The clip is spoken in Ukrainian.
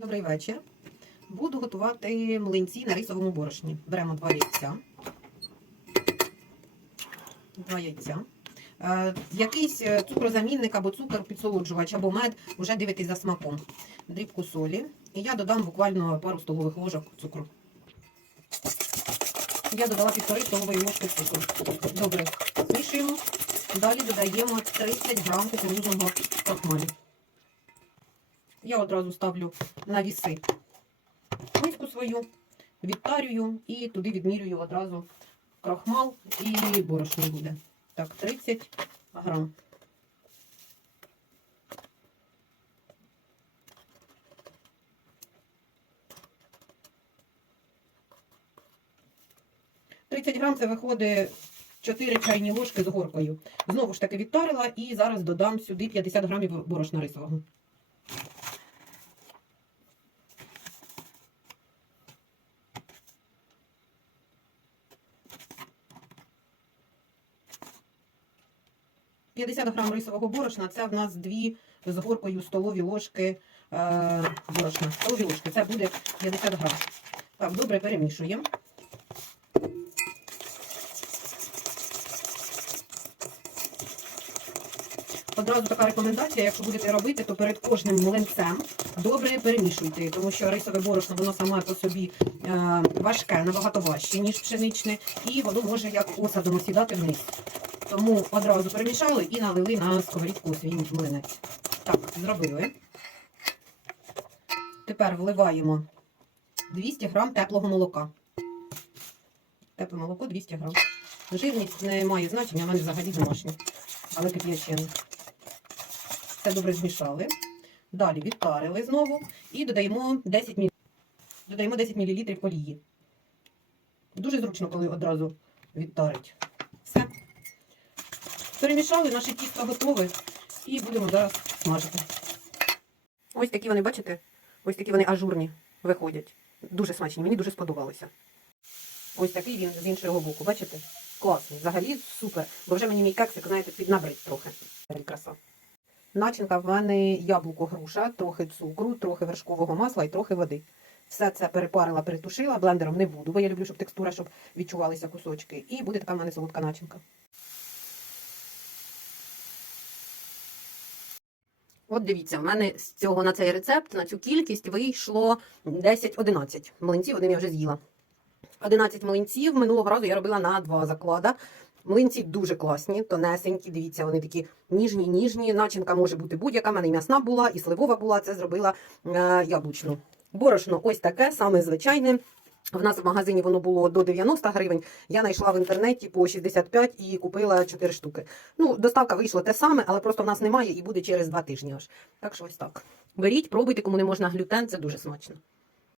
Добрий вечір. Буду готувати млинці на рисовому борошні. Беремо два яйця. Два яйця. Е, якийсь е, цукрозамінник або цукор підсолоджувач, або мед, вже дивитесь за смаком. Дрібку солі. І я додам буквально пару столових ложок цукру. Я додала півтори столової ложки цукру. Добре, змішуємо. Далі додаємо 30 грам кукурудзяного крахмалю. Я одразу ставлю на віси миску свою, відтарюю і туди відмірюю одразу крахмал і борошно буде. Так, 30 грам. Грам це виходить 4 чайні ложки з горкою. Знову ж таки відтарила і зараз додам сюди 50 грамів борошна рисового. – 50 грам рисового борошна це в нас дві з горкою столові ложки е, борошна. Столові ложки, це буде 50 грам. Так, добре перемішуємо. Одразу така рекомендація, якщо будете робити, то перед кожним млинцем добре перемішуйте, тому що рисове борошно, воно саме по собі е, важке, набагато важче, ніж пшеничне, і воно може як осадом осідати вниз. Тому одразу перемішали і налили на сковорідку свій млинець. Так, зробили. Тепер вливаємо 200 грам теплого молока. Тепле молоко 200 грам. Жирність не має значення, в мене взагалі домашнє, але кип'ячене. Все добре змішали. Далі відтарили знову і додаємо 10 мл. Додаємо 10 мл олії. Дуже зручно, коли одразу відтарить. Все. Перемішали, наше тісто готове і будемо зараз смажити. Ось такі вони, бачите? Ось такі вони ажурні виходять. Дуже смачні, мені дуже сподобалося. Ось такий він з іншого боку, бачите? Класний, взагалі супер. Бо вже мені мій кексик, знаєте, піднабрить трохи. Краса. Начинка в мене яблуко груша, трохи цукру, трохи вершкового масла і трохи води. Все це перепарила, перетушила, блендером не буду, бо я люблю, щоб текстура, щоб відчувалися кусочки. І буде така в мене солодка начинка. От дивіться, в мене з цього на цей рецепт, на цю кількість вийшло 10-11 млинців, один я вже з'їла. 11 млинців минулого разу я робила на два заклада. Млинці дуже класні, тонесенькі. Дивіться, вони такі ніжні, ніжні. Начинка може бути будь-яка. в мене і м'ясна була, і сливова була. Це зробила е, яблучну. Борошно ось таке, саме звичайне. В нас в магазині воно було до 90 гривень. Я знайшла в інтернеті по 65 і купила 4 штуки. Ну, доставка вийшла те саме, але просто в нас немає і буде через 2 тижні аж. Так що ось так. Беріть, пробуйте, кому не можна глютен, це дуже смачно.